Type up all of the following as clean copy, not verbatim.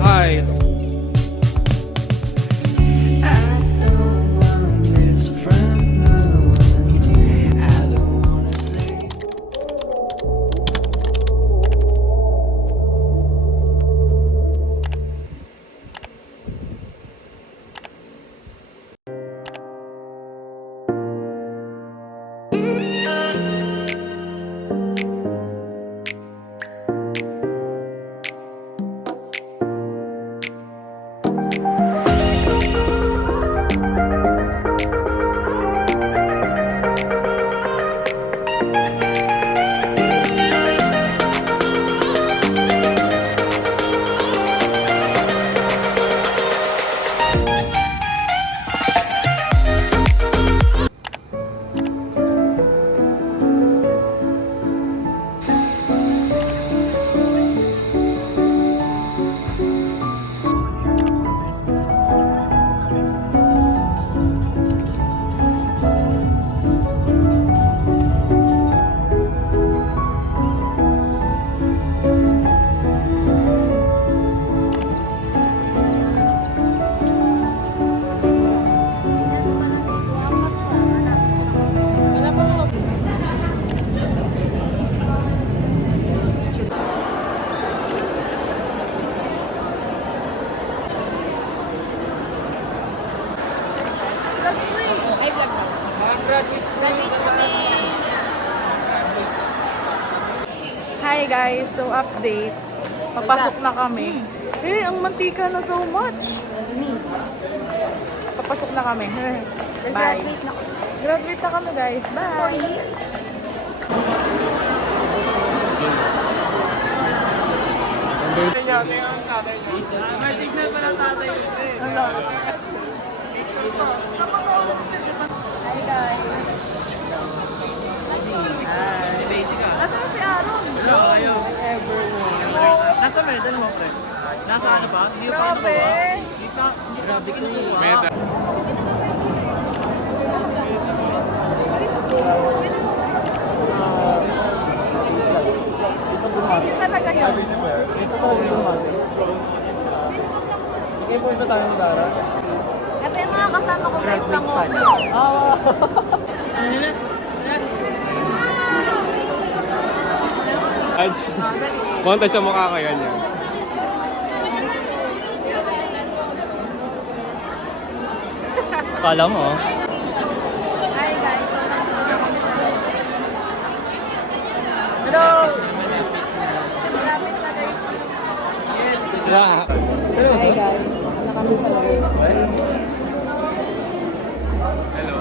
Hi. Hi guys, so update. Papasok na kami. Ang mantika na so much. Papasok na kami. Bye. Graduate na kami guys. Bye. May signal pa ng tatay. Hi guys. Nasaan si Aaron? Hello, kayo. Nasa medal mo, pre? Nasa ano ba? Hindi pa Grabe. Hindi pa kinukuha. Hindi talaga yun. Dito pa rin dumati. Hindi po ito tayo mag-aaral. Ito yung mga kasama ko guys ng Opi. Montage sa mukha ko yan. Kala mo, oh. Hi guys, so nandito na kami sa loob. Hello! Malapit na guys. Hello. Hi guys, na kami sa loob. Hello.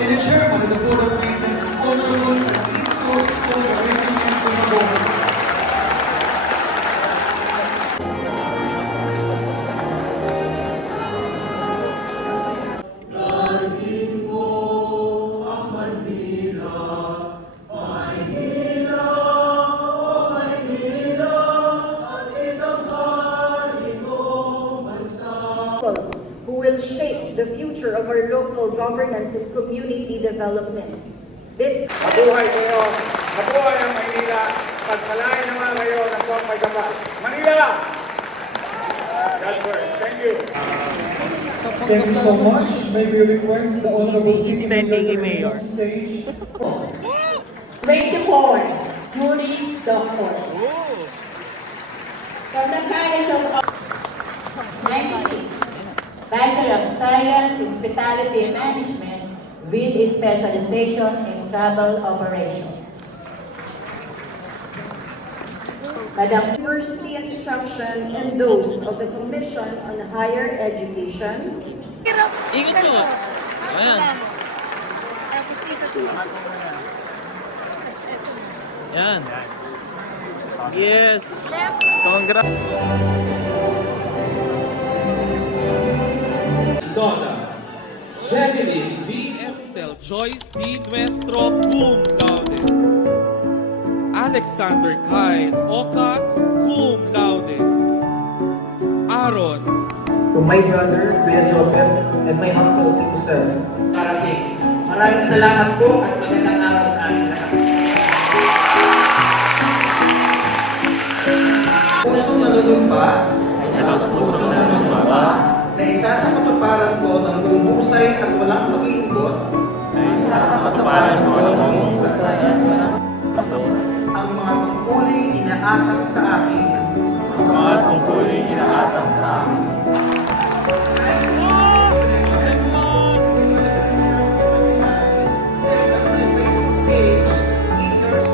And the chairman of the Board of Regents, Honorable Francisco Escobar, Regimiento Nabongo. Who will shape the future of our local governance and community development. This Mabuhay kayo! Mabuhay ang Maynila! Pagpalain naman kayo ng buong may kapal. Manila! God bless. Thank you. Thank you so much. May we request the Honorable City Standing Mayor Mayor. on stage. Grade 4, Juris Doctor. From the College of 96, Bachelor of Science, Hospitality Management with a specialization in travel operations. Madam University Instruction and those of the Commission on Higher Education. Ikot ko. Ayan. Yan. Yes. Congrats. Donna, Jacqueline B. Excel, Joyce D. Nuestro, cum laude. Alexander Kyle Oka, cum laude. Aaron To my brother, Kuya Jopper, and my uncle, Tito Sir. Parating. Maraming salamat po at magandang araw sa amin lahat. Pusong nanunumpa na isa sa katuparan ko ng buong husay at walang pag-iingot ang mga tungkuling inaatang sa akin. Facebook page, Inners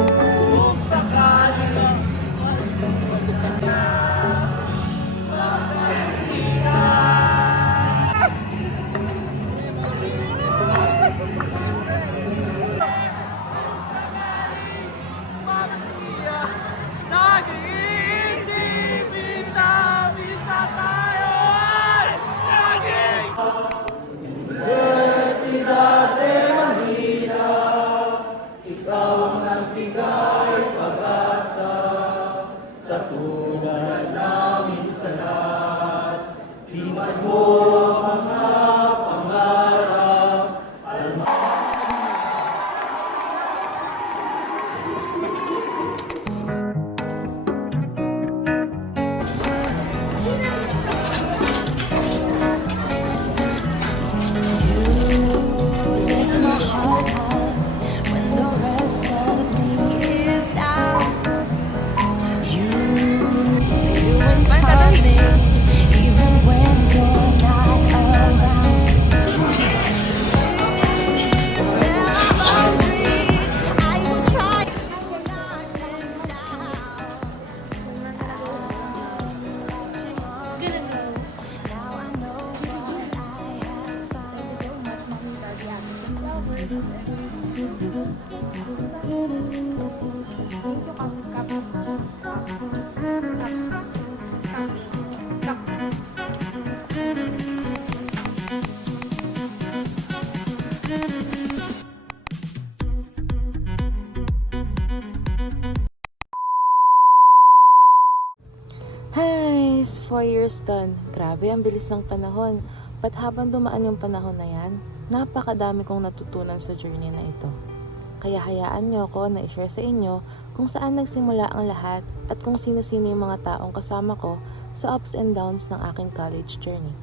Hi! 4 years done. Grabe, ang bilis ng panahon. But habang dumaan yung panahon na yan, napakadami kong natutunan sa journey na ito. Kaya hayaan nyo ako na i-share sa inyo kung saan nagsimula ang lahat at kung sino-sino yung mga taong kasama ko sa ups and downs ng aking college journey.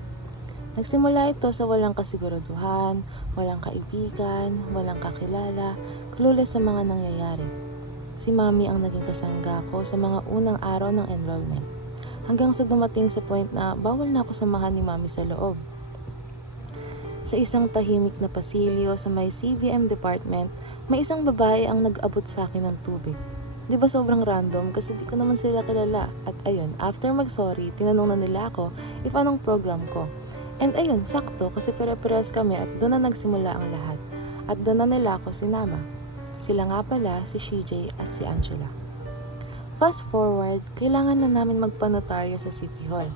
Nagsimula ito sa walang kasiguraduhan, walang kaibigan, walang kakilala, clueless sa mga nangyayari. Si Mami ang naging kasangga ko sa mga unang araw ng enrollment. Hanggang sa dumating sa point na bawal na ako samahan ni Mami sa loob. Sa isang tahimik na pasilyo sa may CVM department, may isang babae ang nag-abot sa akin ng tubig. Di ba sobrang random kasi di ko naman sila kilala. At ayun, after mag-sorry, tinanong na nila ako if anong program ko. And ayun, sakto kasi pare-parehas kami at doon na nagsimula ang lahat. At doon na nila ako sinama. Sila nga pala si CJ at si Angela. Fast forward, kailangan na namin magpanotaryo sa City Hall.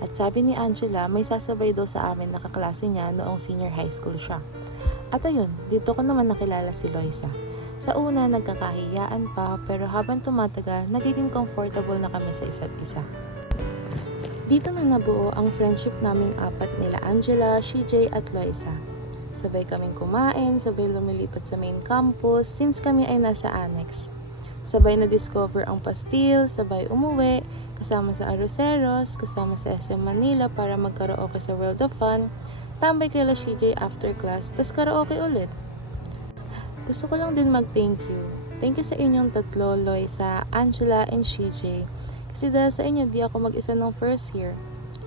At sabi ni Angela, may sasabay daw sa amin na kaklase niya noong senior high school siya. At ayun, dito ko naman nakilala si Loisa. Sa una, nagkakahiyaan pa, pero habang tumatagal, nagiging comfortable na kami sa isa't isa. Dito na nabuo ang friendship naming apat nila Angela, CJ at Loisa. Sabay kaming kumain, sabay lumilipat sa main campus since kami ay nasa annex. Sabay na-discover ang pastil, sabay umuwi, kasama sa Arroceros, kasama sa SM Manila para magkaraoke sa World of Fun, tambay kay CJ after class, tas karaoke ulit. Gusto ko lang din mag-thank you. Thank you sa inyong tatlo, Loisa, Angela, and CJ. Kasi dahil sa inyo, di ako mag-isa ng first year.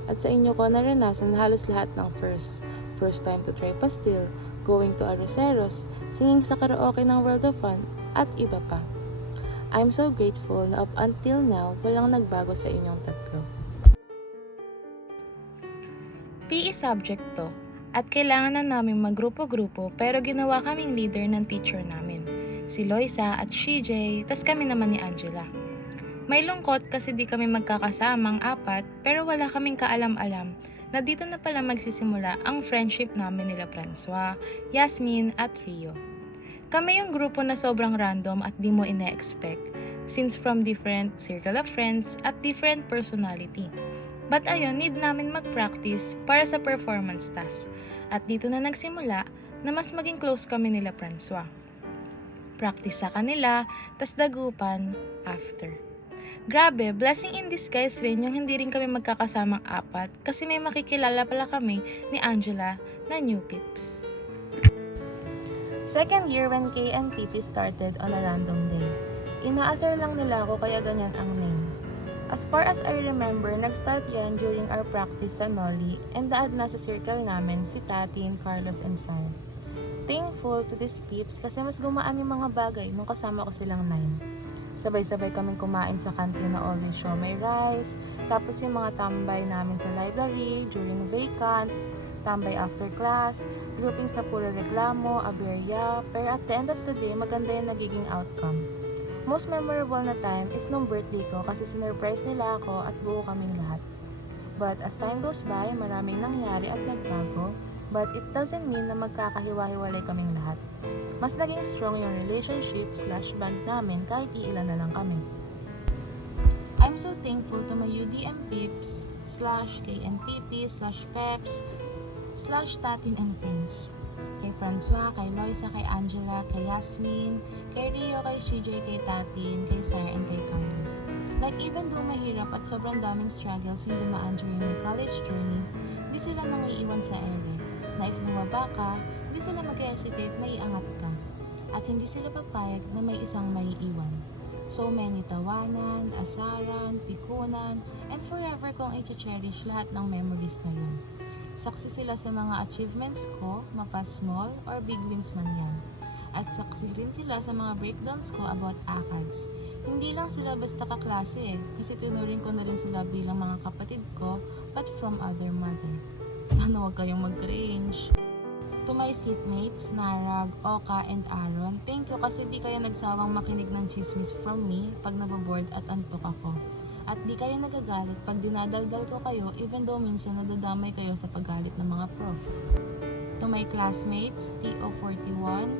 At sa inyo ko naranasan halos lahat ng first. First time to try pastil, going to Arroceros, singing sa karaoke ng World of Fun, at iba pa. I'm so grateful na up until now, walang nagbago sa inyong tatlo. PE subject to, At kailangan na namin maggrupo-grupo pero ginawa kaming leader ng teacher namin. Si Loisa at CJ, tas kami naman ni Angela. May lungkot kasi di kami magkakasamang apat pero wala kaming kaalam-alam na dito na pala magsisimula ang friendship namin nila Francois, Yasmin at Rio. Kami yung grupo na sobrang random at di mo ine-expect since from different circle of friends at different personality. But ayun, need namin mag-practice para sa performance task. At dito na nagsimula na mas maging close kami nila Francois. Practice sa kanila, tas dagupan after. Grabe, blessing in disguise rin yung hindi rin kami magkakasamang apat kasi may makikilala pala kami ni Angela na new peeps. Second year when K and PP started on a random day. Inaasar lang nila ako kaya ganyan ang name. As far as I remember, nag-start yan during our practice sa Noli and daad na sa circle namin si Tatin, Carlos, and Sai. Thankful to these peeps kasi mas gumaan yung mga bagay nung kasama ko silang 9. Sabay-sabay kaming kumain sa canteen na always show may rice, tapos yung mga tambay namin sa library during vacant, tambay after class, grouping sa puro reklamo, aberya, pero at the end of the day, maganda yung nagiging outcome. Most memorable na time is nung birthday ko kasi sinurprise nila ako at buo kaming lahat. But as time goes by, maraming nangyari at nagbago, but it doesn't mean na magkakahiwa-hiwalay kaming lahat. Mas naging strong yung relationship/band namin kahit iilan na lang kami. I'm so thankful to my UDM peeps, /KNPP/peps/Tatin and friends. Kay Francois, kay Loisa, kay Angela, kay Yasmin, kay Rio, kay CJ, kay Tatin, kay Sarah, and kay Carlos. Like even though mahirap at sobrang daming struggles yung dumaan during my college journey, di sila nangiiwan sa ere. Na if bumaba ka, hindi sila mag-hesitate na iangat ka. At hindi sila papayag na may isang maiiwan. So many tawanan, asaran, pikunan, and forever kong i-cherish lahat ng memories na yun. Saksi sila sa mga achievements ko, mapa small or big wins man yan. At saksi rin sila sa mga breakdowns ko about ACADS. Hindi lang sila basta kaklase kasi tunurin ko na rin sila bilang mga kapatid ko, but from other mother. Sana wag kayong mag-cringe. To my seatmates, Narag, Oka, and Aaron, thank you kasi di kayo nagsawang makinig ng chismis from me pag naboboard at antok ako. At di kayo nagagalit pag dinadaldal ko kayo even though minsan nadadamay kayo sa paggalit ng mga prof. To my classmates, TO41,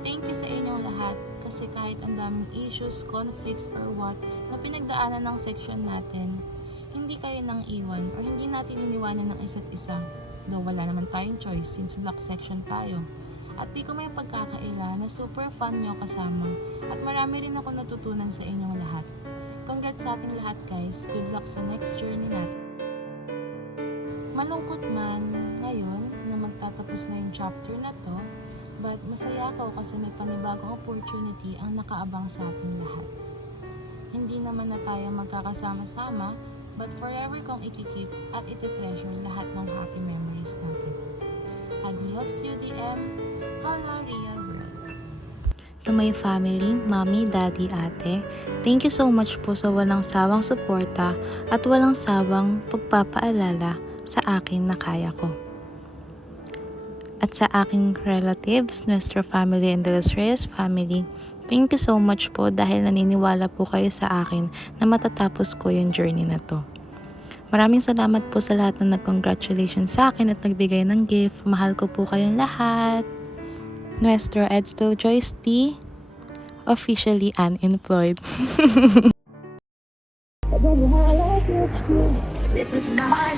thank you sa inyong lahat kasi kahit ang daming issues, conflicts, or what na pinagdaanan ng section natin, hindi kayo nang iwan or hindi natin iniwanan ng isa't isa. Though wala naman tayong choice since block section tayo. At di ko may pagkakaila na super fun nyo kasama at marami rin ako natutunan sa inyong lahat. Congrats sa ating lahat guys. Good luck sa next journey natin. Malungkot man ngayon na magtatapos na yung chapter na to, but masaya ako kasi may panibagong opportunity ang nakaabang sa ating lahat. Hindi naman na tayo magkakasama-sama, but forever kong ikikip at iti-treasure lahat ng happy memories natin. Adios UDM, hala real world. To my family, mommy, daddy, ate, thank you so much po sa walang sawang suporta at walang sawang pagpapaalala sa akin na kaya ko. At sa aking relatives, Nuestro family and the Los Reyes family, thank you so much po dahil naniniwala po kayo sa akin na matatapos ko yung journey na to. Maraming salamat po sa lahat na nag-congratulations sa akin at nagbigay ng gift. Mahal ko po kayong lahat. Nuestro Edsto Joyce T, officially unemployed. This is my